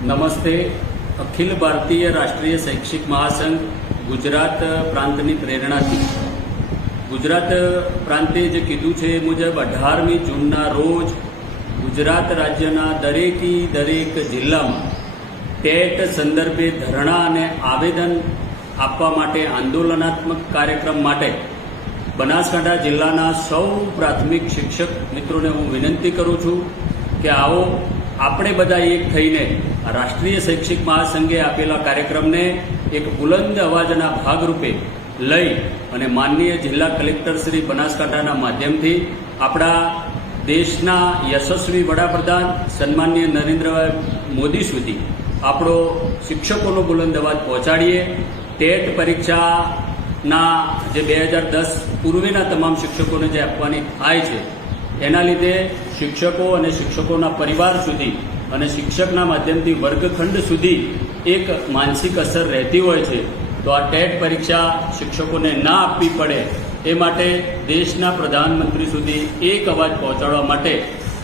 નમસ્તે. અખિલ ભારતીય રાષ્ટ્રીય શૈક્ષિક મહાસંઘ ગુજરાત પ્રાંતની પ્રેરણાથી ગુજરાત પ્રાંતે જે કીધું છે એ મુજબ 18મી જૂનના રોજ ગુજરાત રાજ્યના દરેક જિલ્લામાં ટેટ સંદર્ભે ધરણા અને આવેદન આપવા માટે આંદોલનાત્મક કાર્યક્રમ માટે બનાસકાંઠા જિલ્લાના સૌ પ્રાથમિક શિક્ષક મિત્રોને હું વિનંતી કરું છું કે આવો આપણે બધા એક થઈને રાષ્ટ્રીય શૈક્ષિક મહાસંઘે આપેલા કાર્યક્રમને એક બુલંદ અવાજના ભાગરૂપે લઈ અને માનનીય જિલ્લા કલેક્ટર શ્રી બનાસકાંઠાના માધ્યમથી આપણા દેશના યશસ્વી વડાપ્રધાન સન્માનીય નરેન્દ્રભાઈ મોદી સુધી આપણો શિક્ષકોનો બુલંદ અવાજ પહોંચાડીએ. ટેટ પરીક્ષાના જે 2010 પૂર્વેના તમામ શિક્ષકોને જે આપવાની થાય છે એના લીધે શિક્ષકો અને શિક્ષકોના પરિવાર સુધી અને શિક્ષકના માધ્યમથી વર્ગખંડ સુધી એક માનસિક અસર રહેતી હોય છે. તો આ ટેટ પરીક્ષા શિક્ષકોને ના આપવી પડે એ માટે દેશના પ્રધાનમંત્રી સુધી એક અવાજ પહોંચાડવા માટે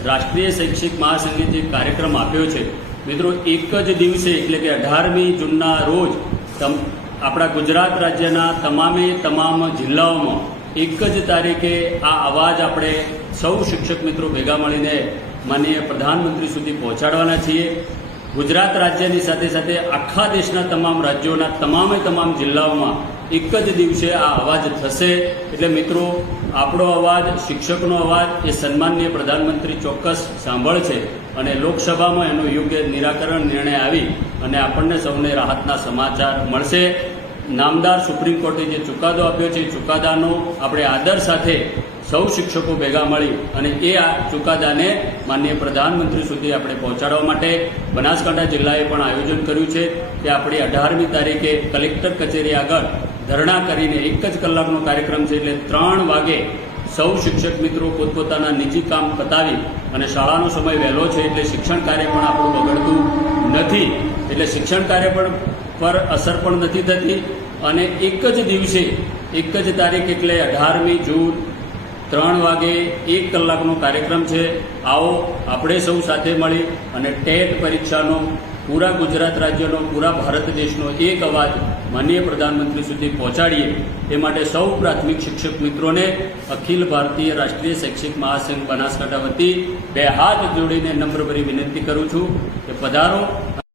રાષ્ટ્રીય શૈક્ષિક મહાસંઘે જે કાર્યક્રમ આપ્યો છે મિત્રો, એક જ દિવસે એટલે કે 18મી જૂનના રોજ આપણા ગુજરાત રાજ્યના તમામ જિલ્લાઓમાં એક જ તારીખે આ અવાજ આપણે સૌ શિક્ષક મિત્રો ભેગા મળીને માનનીય પ્રધાનમંત્રી સુધી પહોંચાડવાના છીએ. ગુજરાત રાજ્યની સાથે સાથે આખા દેશના તમામ રાજ્યોના તમામ જિલ્લાઓમાં એક જ દિવસે આ અવાજ થશે. એટલે મિત્રો, આપણો અવાજ, શિક્ષકનો અવાજ એ સન્માનીય પ્રધાનમંત્રી ચોક્કસ સાંભળશે અને લોકસભામાં એનું યોગ્ય નિરાકરણ નિર્ણય આવી અને આપણને સૌને રાહતના સમાચાર મળશે. નામદાર સુપ્રીમ કોર્ટે જે ચુકાદો આપ્યો છે એ ચુકાદાનો આપણે આદર સાથે સૌ શિક્ષકો ભેગા મળી અને એ આ ચુકાદાને માનનીય પ્રધાનમંત્રી સુધી આપણે પહોંચાડવા માટે બનાસકાંઠા જિલ્લાએ પણ આયોજન કર્યું છે કે આપણી 18મી તારીખે કલેક્ટર કચેરી આગળ ધરણા કરીને 1 જ કલાકનો કાર્યક્રમ છે. એટલે 3 વાગે સૌ શિક્ષક મિત્રો પોતપોતાના નિજી કામ પતાવી અને શાળાનો સમય વહેલો છે એટલે શિક્ષણ કાર્ય પણ આપણું બગડતું નથી. એટલે શિક્ષણ કાર્ય પર અસર પણ નથી થતી અને એક જ દિવસે 1 જ તારીખ એટલે 18મી જૂન 3 વાગે 1 કલાકનો કાર્યક્રમ છે. આવો આપણે સૌ સાથે મળી અને ટેટ પરીક્ષાનો પૂરા ગુજરાત રાજ્યનો, પૂરા ભારત દેશનો એક અવાજ માનનીય પ્રધાનમંત્રી સુધી પહોંચાડીએ. એ માટે સૌ પ્રાથમિક શિક્ષક મિત્રોને અખિલ ભારતીય રાષ્ટ્રીય શૈક્ષિક મહાસંઘ બનાસકાંઠા વતી 2 હાથ જોડીને નમ્રભરી વિનંતી કરું છું કે પધારો.